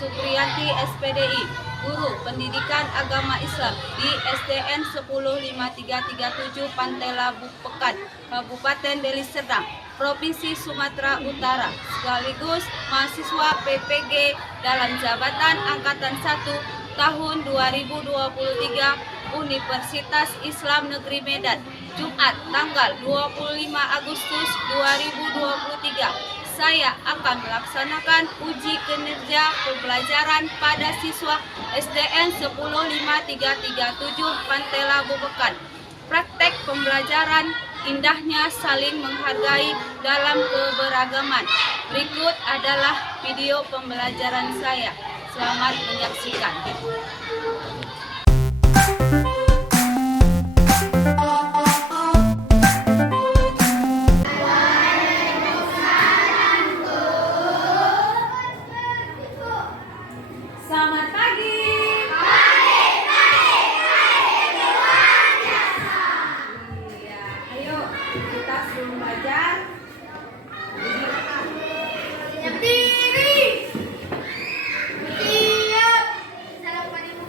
Supriyanti SPDI, Guru Pendidikan Agama Islam di SDN 10537 Pantai Labu Pekat, Kabupaten Deli Serdang, Provinsi Sumatera Utara, sekaligus mahasiswa PPG dalam jabatan Angkatan 1 tahun 2023 Universitas Islam Negeri Medan, Jumat tanggal 25 Agustus 2023. Saya akan melaksanakan uji kinerja pembelajaran pada siswa SDN 10537 Pantai Labu Pekat. Praktek pembelajaran indahnya saling menghargai dalam keberagaman. Berikut adalah video pembelajaran saya. Selamat menyaksikan. Selamat pagi. Iya, ayo kita sebelum belajar Siap diri. Siap. Assalamualaikum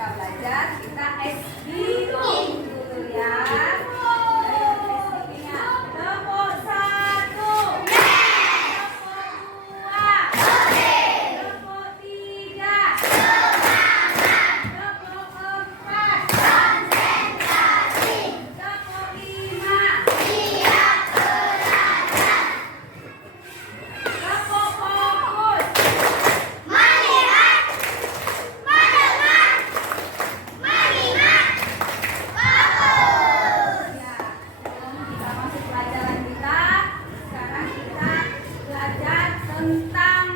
kita belajar, kita SBB dulu ya. Ayo SBB-nya. Tepuk 1. Tepuk 2. Tepuk 3. Tepuk 4. Tepuk 5. Tepuk fokus. Ya, sebelum kita masuk pelajaran kita, sekarang kita belajar tentang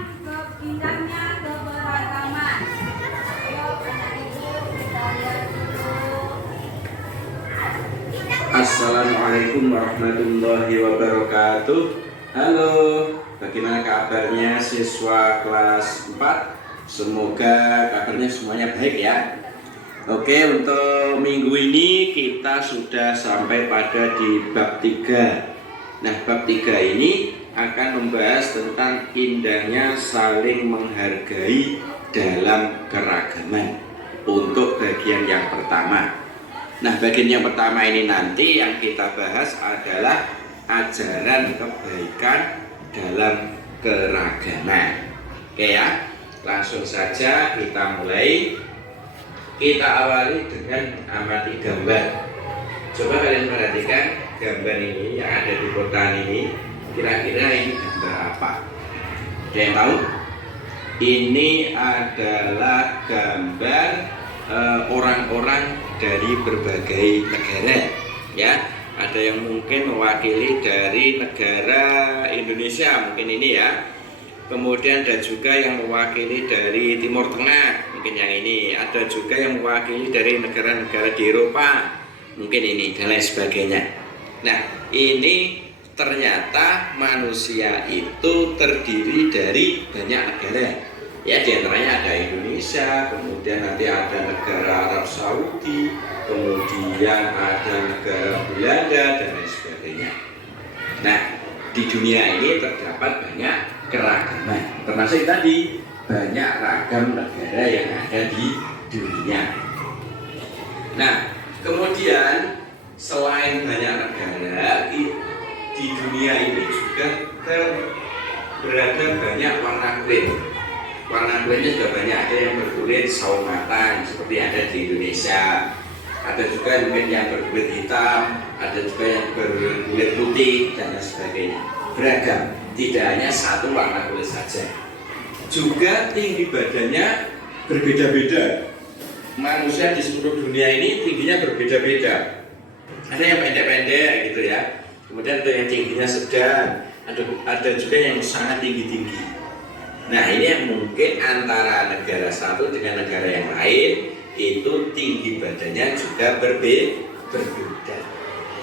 indahnya keberagaman. Ayo anak ibu kita lihat dulu. Assalamualaikum warahmatullahi wabarakatuh. Halo, bagaimana kabarnya siswa kelas 4? Semoga kabarnya semuanya baik ya. Oke, untuk minggu ini kita sudah sampai pada di bab 3. Nah, bab 3 ini akan membahas tentang indahnya saling menghargai dalam keragaman. Untuk bagian yang pertama. Nah, bagian yang pertama ini nanti yang kita bahas adalah ajaran kebaikan dalam keragaman. Oke ya, langsung saja kita mulai. Kita awali dengan amati gambar. Coba kalian perhatikan gambar ini yang ada di kotak ini. Kira-kira ini gambar apa? Ada yang tahu? Ini adalah gambar orang-orang dari berbagai negara ya. Ada yang mungkin mewakili dari negara Indonesia, mungkin ini ya. Kemudian ada juga yang mewakili dari Timur Tengah, mungkin yang ini. Ada juga yang mewakili dari negara-negara di Eropa, mungkin ini, dan lain sebagainya. Nah, ini ternyata manusia itu terdiri dari banyak negara. Ya, diantaranya ada Indonesia, kemudian nanti ada negara Arab Saudi, kemudian ada negara Belanda, dan lain sebagainya. Nah, di dunia ini terdapat banyak keragaman, termasuk tadi banyak ragam negara yang ada di dunia. Nah, kemudian selain banyak negara di dunia ini juga berada banyak warna kulit. Warna kulitnya juga banyak, ada yang berkulit sawo matang seperti ada di Indonesia. Ada juga mungkin yang berkulit hitam, ada juga yang berkulit putih dan lain sebagainya. Beragam, tidak hanya satu warna kulit saja. Juga tinggi badannya berbeda-beda. Manusia di seluruh dunia ini tingginya berbeda-beda. Ada yang pendek-pendek gitu ya. Kemudian ada yang tingginya sedang, ada juga yang sangat tinggi-tinggi. Nah, ini yang mungkin antara negara satu dengan negara yang lain itu tinggi badannya juga berbeda.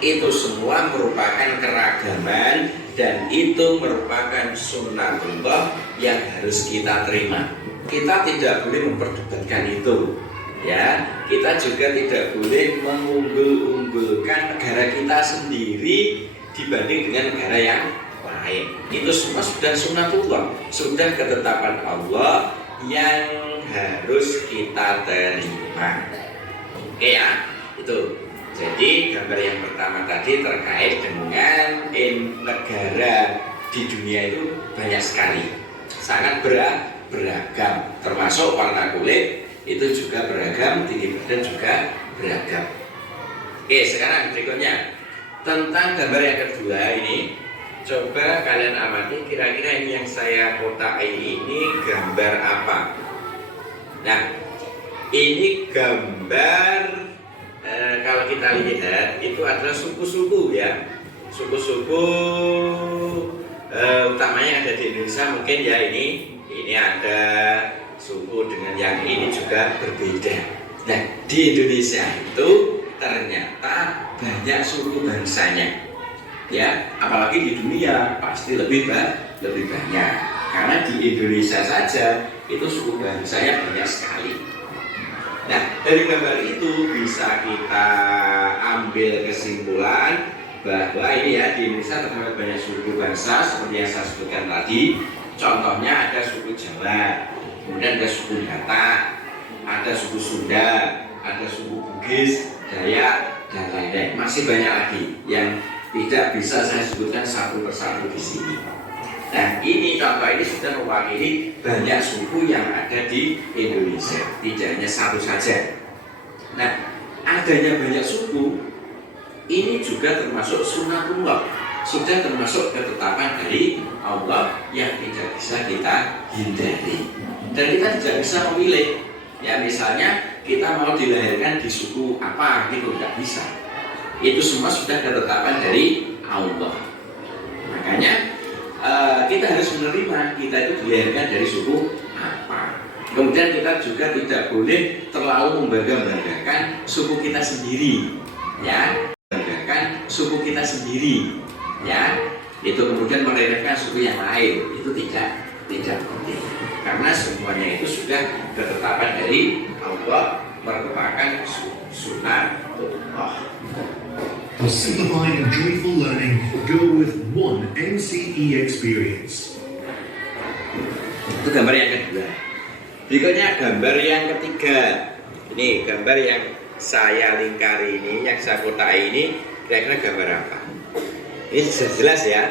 Itu semua merupakan keragaman dan itu merupakan sunnatullah yang harus kita terima. Kita tidak boleh memperdebatkan itu. Ya, kita juga tidak boleh mengunggul-unggulkan negara kita sendiri dibanding dengan negara yang lain. Itu semua sudah sunnatullah, sudah ketetapan Allah yang harus kita terima. Oke ya, itu. Jadi gambar yang pertama tadi terkait dengan negara di dunia itu banyak sekali, sangat beragam, termasuk warna kulit itu juga beragam, tinggi badan juga beragam. Oke, sekarang berikutnya tentang gambar yang kedua ini. Coba kalian amati, kira-kira ini yang saya kotai ini gambar apa? Nah, ini gambar kalau kita lihat itu adalah suku-suku ya. Suku-suku utamanya ada di Indonesia mungkin ya, ini ada suku dengan yang ini juga berbeda. Nah, di Indonesia itu ternyata banyak suku bangsanya. Ya, apalagi di dunia pasti lebih banyak. Karena di Indonesia saja itu suku bangsanya banyak sekali. Nah, dari gambar itu bisa kita ambil kesimpulan bahwa ini ya, di Indonesia terdapat banyak suku bangsa seperti yang saya sebutkan tadi. Contohnya ada suku Jawa, kemudian ada suku Batak, ada suku Sunda, ada suku Bugis, Dayak, dan lain-lain. Masih banyak lagi yang tidak bisa saya sebutkan satu persatu di sini. Nah, ini contoh ini sudah mewakili banyak suku yang ada di Indonesia, tidak hanya satu saja. Nah, adanya banyak suku ini juga termasuk sunatullah, sudah termasuk ketetapan dari Allah yang tidak bisa kita hindari. Dan kita tidak bisa memilih. Ya, misalnya kita mau dilahirkan di suku apa, itu tidak bisa. Itu semua sudah ketetapan dari Allah. Makanya kita harus menerima kita itu dilahirkan dari suku apa. Kemudian kita juga tidak boleh terlalu membangga-banggakan suku kita sendiri, ya, membanggakan suku kita sendiri, ya. Itu kemudian meremehkan suku yang lain, itu tidak penting. Karena semuanya itu sudah ketetapan dari Allah, merupakan sunatullah. For simplifying and joyful learning, go with one MCE experience. Itu gambar yang kedua. Berikutnya gambar yang ketiga. Ini gambar yang saya lingkari ini, yang saya kotai ini, kira-kira gambar apa? Ini sudah jelas ya.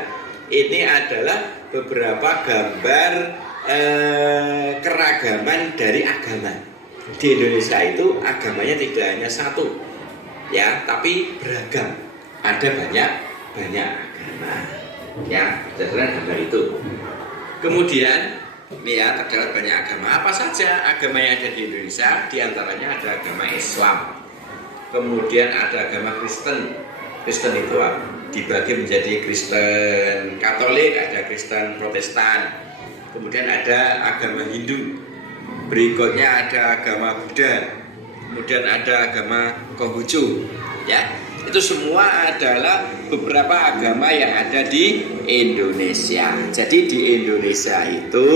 Ini adalah beberapa gambar keragaman dari agama. Di Indonesia itu agamanya tidak hanya satu, ya, tapi beragam. Ada banyak agama, ya, berdasarkan gambar itu. Kemudian ini ya, terdapat banyak agama. Apa saja agama yang ada di Indonesia? Di antaranya ada agama Islam. Kemudian ada agama Kristen. Kristen itu dibagi menjadi Kristen Katolik, ada Kristen Protestan. Kemudian ada agama Hindu. Berikutnya ada agama Buddha. Kemudian ada agama Konghucu. Ya, itu semua adalah beberapa agama yang ada di Indonesia. Jadi di Indonesia itu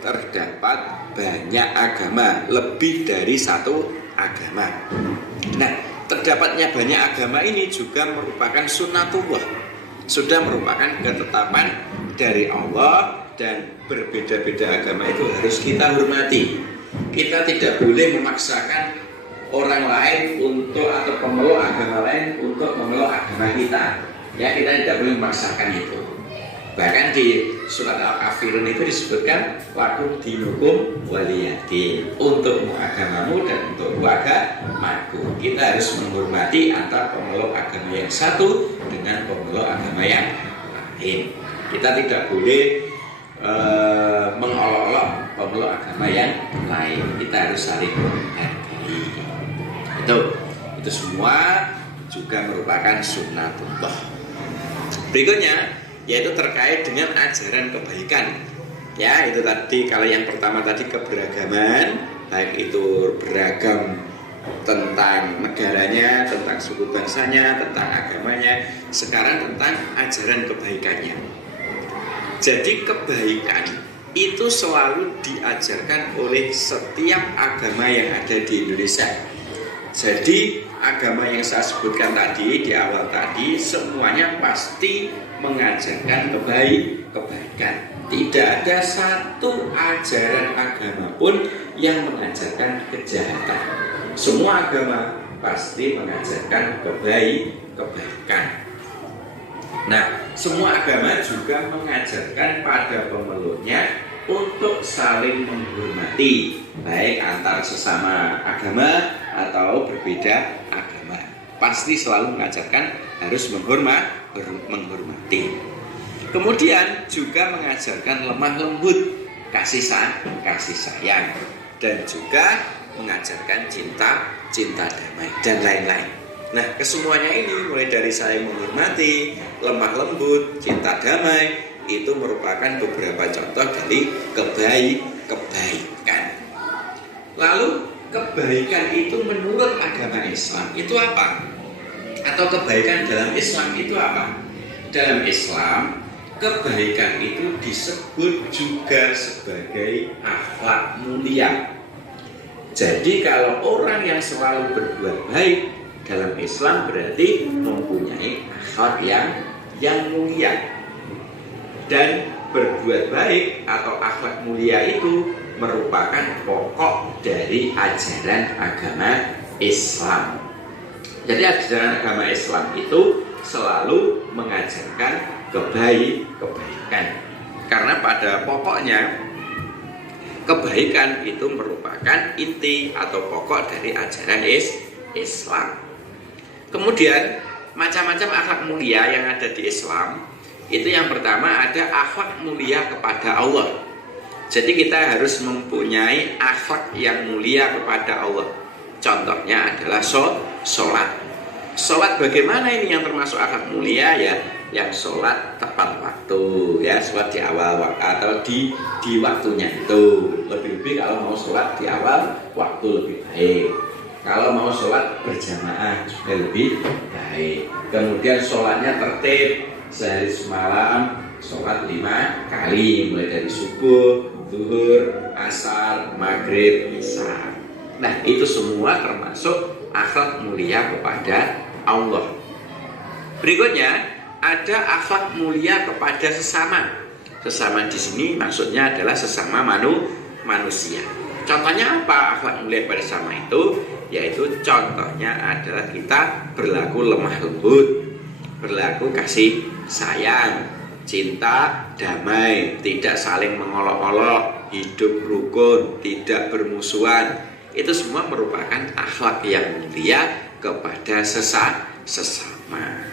terdapat banyak agama, lebih dari satu agama. Nah, terdapatnya banyak agama ini juga merupakan sunatullah, sudah merupakan ketetapan dari Allah, dan berbeda-beda agama itu harus kita hormati. Kita tidak boleh memaksakan orang lain untuk, atau pemeluk agama lain untuk memeluk agama kita. Ya, kita tidak boleh memaksakan itu. Bahkan di surat Al-Kafirun itu disebutkan lakum dinukum waliyadin, untukmu agamamu dan untukku agamaku. Kita harus menghormati antara pemeluk agama yang satu dengan pemeluk agama yang lain. Kita tidak boleh mengolok-olok pemeluk agama yang lain. Kita harus saling menghargai. Itu semua juga merupakan sunnatullah. Berikutnya yaitu terkait dengan ajaran kebaikan. Ya, itu tadi, kalau yang pertama tadi keberagaman, baik itu beragam tentang negaranya, tentang suku bangsanya, tentang agamanya. Sekarang tentang ajaran kebaikannya. Jadi kebaikan itu selalu diajarkan oleh setiap agama yang ada di Indonesia. Jadi agama yang saya sebutkan tadi di awal tadi semuanya pasti mengajarkan kebaikan. Tidak ada satu ajaran agama pun yang mengajarkan kejahatan. Semua agama pasti mengajarkan kebaikan. Nah, semua agama juga mengajarkan pada pemeluknya untuk saling menghormati, baik antar sesama agama atau berbeda agama. Pasti selalu mengajarkan harus menghormati. Kemudian juga mengajarkan lemah lembut, kasih sayang, dan juga mengajarkan cinta damai, dan lain-lain. Nah, kesemuanya ini mulai dari saling menghormati, lemah lembut, cinta damai, itu merupakan beberapa contoh dari kebaikan. Lalu kebaikan itu menurut agama Islam itu apa? Atau kebaikan dalam Islam itu apa? Dalam Islam, kebaikan itu disebut juga sebagai akhlak mulia. Jadi kalau orang yang selalu berbuat baik dalam Islam berarti mempunyai akhlak yang mulia. Dan berbuat baik atau akhlak mulia itu merupakan pokok dari ajaran agama Islam. Jadi ajaran agama Islam itu selalu mengajarkan kebaikan. Karena pada pokoknya kebaikan itu merupakan inti atau pokok dari ajaran Islam. Kemudian macam-macam akhlak mulia yang ada di Islam, itu yang pertama ada akhlak mulia kepada Allah. Jadi kita harus mempunyai akhlak yang mulia kepada Allah. Contohnya adalah sholat. Sholat bagaimana ini yang termasuk akhlak mulia ya? Yang sholat tepat waktu ya, sholat di awal waktu atau di waktunya itu. Lebih-lebih kalau mau sholat di awal waktu lebih baik. Kalau mau sholat berjamaah juga lebih baik. Kemudian sholatnya tertib, sehari semalam sholat 5 kali, mulai dari subuh, zuhur, asar, maghrib, isya. Nah itu semua termasuk akhlak mulia kepada Allah. Berikutnya ada akhlak mulia kepada sesama. Sesama di sini maksudnya adalah sesama manusia. Contohnya apa akhlak mulia kepada sesama itu? Yaitu contohnya adalah kita berlaku lemah lembut, berlaku kasih sayang, cinta, damai, tidak saling mengolok-olok, hidup rukun, tidak bermusuhan. Itu semua merupakan akhlak yang mulia kepada sesama.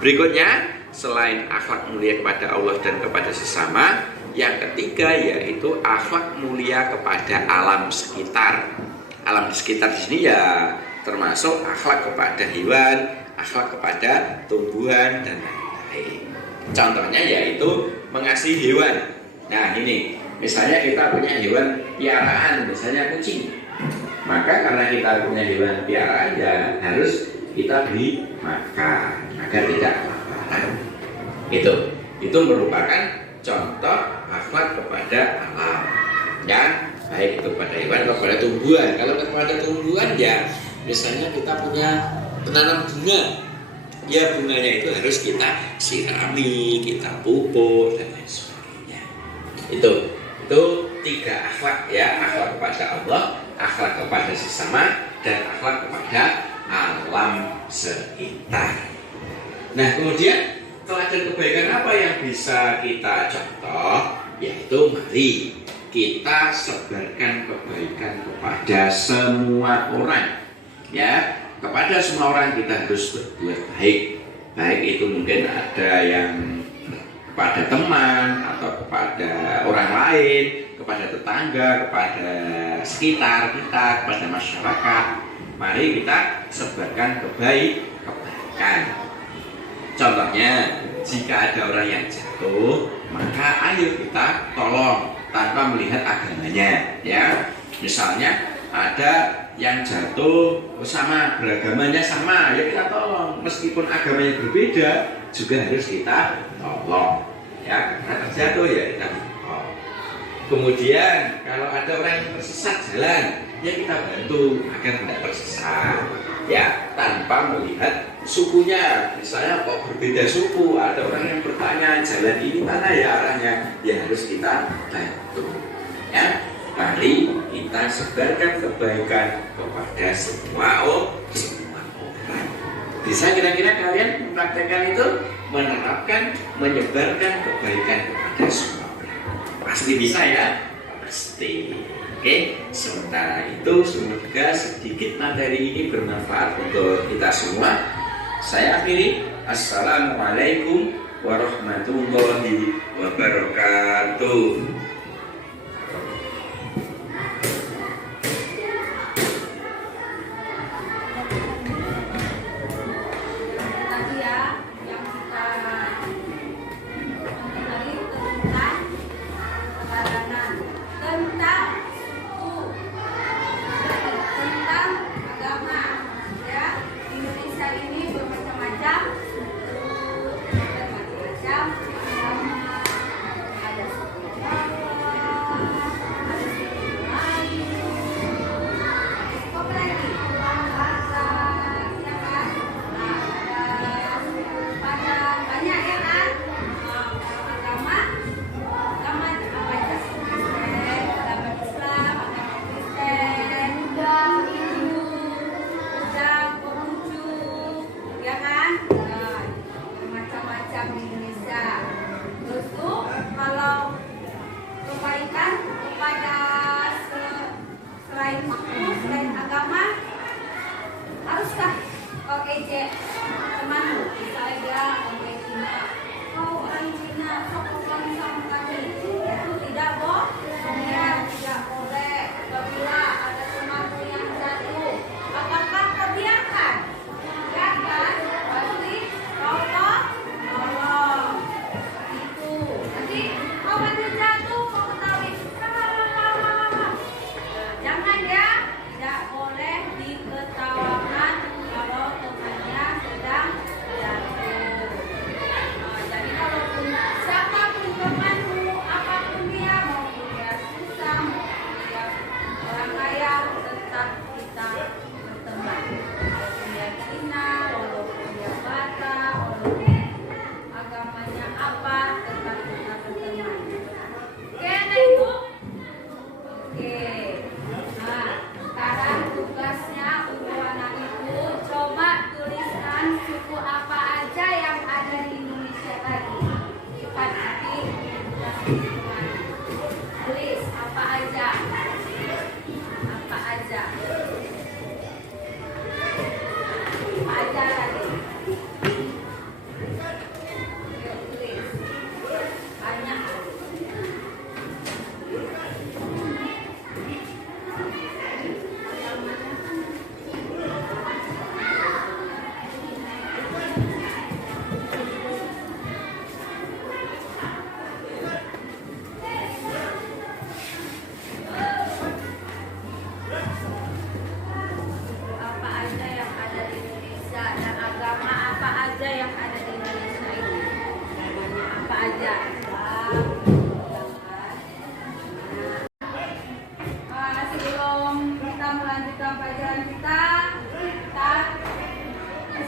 Berikutnya, selain akhlak mulia kepada Allah dan kepada sesama, yang ketiga yaitu akhlak mulia kepada alam sekitar. Alam di sekitar di sini ya termasuk akhlak kepada hewan, akhlak kepada tumbuhan dan lain-lain. Contohnya yaitu mengasihi hewan. Nah ini, misalnya kita punya hewan piaraan, misalnya kucing. Maka karena kita punya hewan piaraan ya harus kita beri makan agar tidak kelaparan. Itu merupakan contoh akhlak kepada alam. Ya, baik itu pada hewan atau pada tumbuhan. Kalau kepada tumbuhan ya misalnya kita punya penanam bunga. Ya bunganya itu harus kita sirami, kita pupuk dan lain sebagainya. Itu 3 akhlak ya, akhlak kepada Allah, akhlak kepada sesama, dan akhlak kepada alam sekitar. Nah kemudian teladan kebaikan apa yang bisa kita contoh? Yaitu mari kita sebarkan kebaikan kepada semua orang. Ya, kepada semua orang kita harus berbuat baik. Baik itu mungkin ada yang kepada teman atau kepada orang lain, kepada tetangga, kepada sekitar kita, kepada masyarakat. Mari kita sebarkan kebaikan. Contohnya, jika ada orang yang jatuh, maka ayo kita tolong tanpa melihat agamanya. Ya, misalnya ada yang jatuh sama, beragamanya sama, ya kita tolong. Meskipun agamanya berbeda, juga harus kita tolong. Ya, karena terjatuh ya kita tolong. Kemudian kalau ada orang yang tersesat jalan, ya kita bantu agar tidak tersesat. Ya, tanpa melihat sukunya. Misalnya kok berbeda suku, ada orang yang bertanya jalan ini mana ya arahnya, ya harus kita bantu. Ya, mari kita sebarkan kebaikan kepada semua orang. Bisa kira-kira kalian mempraktekkan itu, menerapkan, menyebarkan kebaikan kepada semua orang. Pasti bisa ya, pasti. Oke, sementara itu semoga sedikit materi ini bermanfaat untuk kita semua. Saya akhiri. Assalamualaikum warahmatullahi wabarakatuh. Tadi ya yang kita tadi tentang pelajaran tentang tentang agama ya. Indonesia ini bermacam-macam agama, ada suku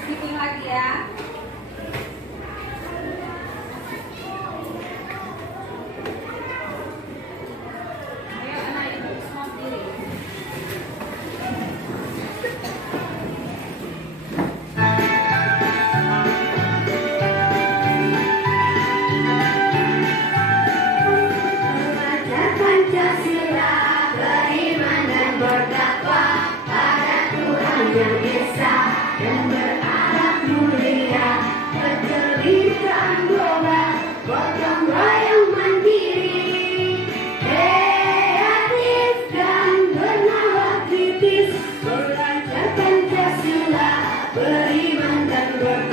skipping lagi ya. Ayo anak ibu semua berdiri. Mengajar Pancasila, beriman dan berdakwah pada Tuhan yang esa dan berakhlak mulia, bercerita global, gotong royong mandiri, kreatif dan bernalar kritis, belajar Pancasila, beriman dan berdakwah.